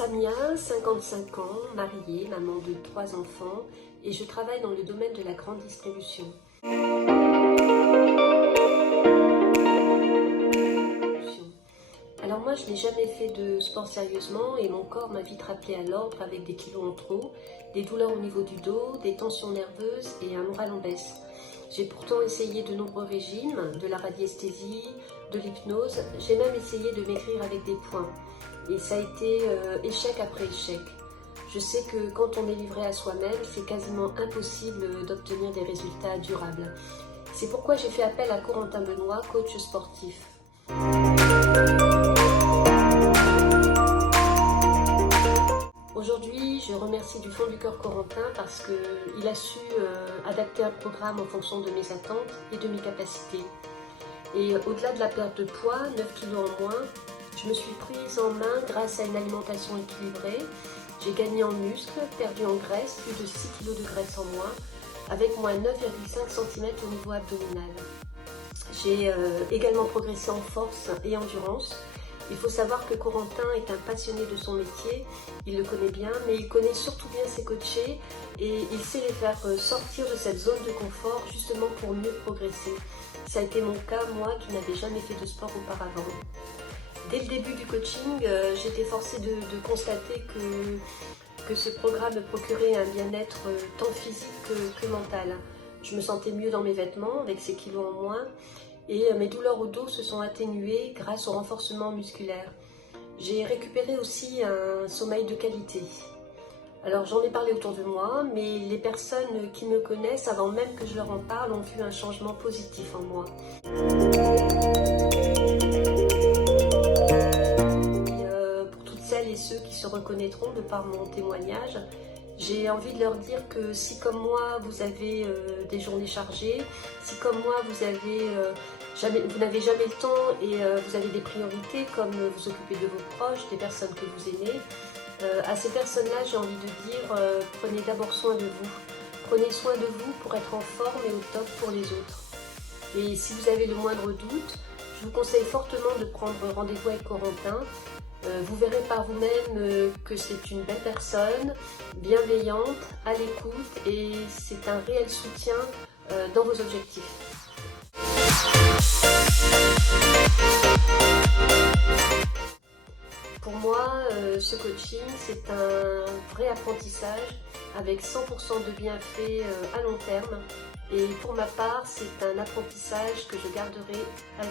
Samia, 55 ans, mariée, maman de 3 enfants et je travaille dans le domaine de la grande distribution. Alors moi, je n'ai jamais fait de sport sérieusement et mon corps m'a vite rappelé à l'ordre avec des kilos en trop, des douleurs au niveau du dos, des tensions nerveuses et un moral en baisse. J'ai pourtant essayé de nombreux régimes, de la radiesthésie, de l'hypnose, j'ai même essayé de maigrir avec des points. Et ça a été échec après échec. Je sais que quand on est livré à soi-même, c'est quasiment impossible d'obtenir des résultats durables. C'est pourquoi j'ai fait appel à Corentin Benoît, coach sportif. Aujourd'hui, je remercie du fond du cœur Corentin parce qu'il a su adapter un programme en fonction de mes attentes et de mes capacités. Et au-delà de la perte de poids, 9 kg en moins, je me suis prise en main grâce à une alimentation équilibrée. J'ai gagné en muscles, perdu en graisse, plus de 6 kg de graisse en moins, avec moins 9,5 cm au niveau abdominal. J'ai également progressé en force et endurance. Il faut savoir que Corentin est un passionné de son métier, il le connaît bien, mais il connaît surtout bien ses coachés et il sait les faire sortir de cette zone de confort justement pour mieux progresser. Ça a été mon cas, moi qui n'avais jamais fait de sport auparavant. Dès le début du coaching, j'étais forcée de constater que ce programme me procurait un bien-être tant physique que mental. Je me sentais mieux dans mes vêtements avec ces kilos en moins et mes douleurs au dos se sont atténuées grâce au renforcement musculaire. J'ai récupéré aussi un sommeil de qualité. Alors j'en ai parlé autour de moi, mais les personnes qui me connaissent, avant même que je leur en parle, ont vu un changement positif en moi. Pour toutes celles et ceux qui se reconnaîtront de par mon témoignage, j'ai envie de leur dire que si comme moi vous avez des journées chargées, si comme moi vous n'avez jamais le temps et vous avez des priorités comme vous occuper de vos proches, des personnes que vous aimez, à ces personnes-là j'ai envie de dire prenez d'abord soin de vous. Prenez soin de vous pour être en forme et au top pour les autres. Et si vous avez le moindre doute, je vous conseille fortement de prendre rendez-vous avec Corentin. Vous verrez par vous-même que c'est une belle personne, bienveillante, à l'écoute et c'est un réel soutien dans vos objectifs. Pour moi, ce coaching, c'est un vrai apprentissage avec 100% de bienfaits à long terme. Et pour ma part, c'est un apprentissage que je garderai à vie.